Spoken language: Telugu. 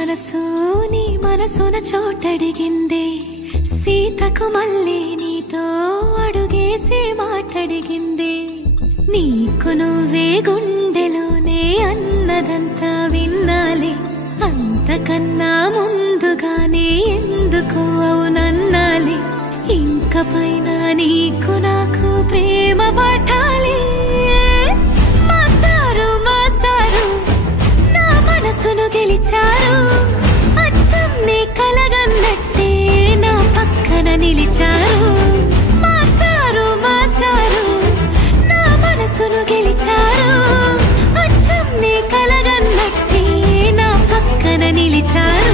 మనసు నీ మనసున చోటడిగిందే సీతకు మళ్ళీ నీతో అడుగేసి మాటడిగిందే నీకు నువ్వే గుండెలోనే అన్నదంతా విన్నాలే అంతకన్నా ముందుగానే ఎందుకు అవునన్నాలే ఇంక పైన నీకు నాకు ప్రేమ పాఠాలే మాస్టారు మాస్టారు నా మనసును గెలిచారు అచ్చం నీ కలగన్నట్టే నా పక్కన నిలిచారు మాస్టారు మాస్టారు నా మనసును గెలిచారు అచ్చం నీ కలగన్నట్టే నా పక్కన నిలిచారు